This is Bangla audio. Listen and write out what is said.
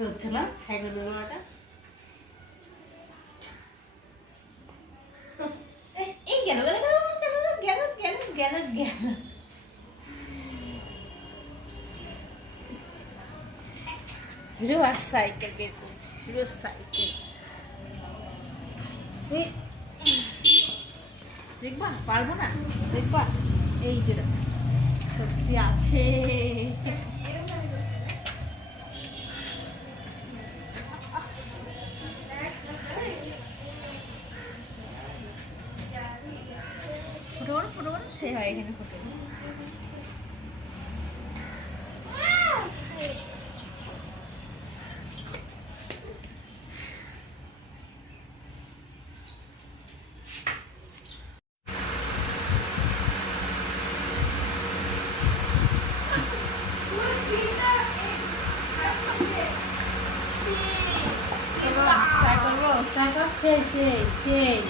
হচ্ছে না সাইকেল ডোলাটা এই গেল গেল গেল হিরো আর সাইকেল হিরো সাইকেল দেখবা পারব না দেখবা এই যে সত্যি আছে ফুটো করো ফুটো করো সে হয় এখানে ফুটো Try, try, try, try, try, try, try, try,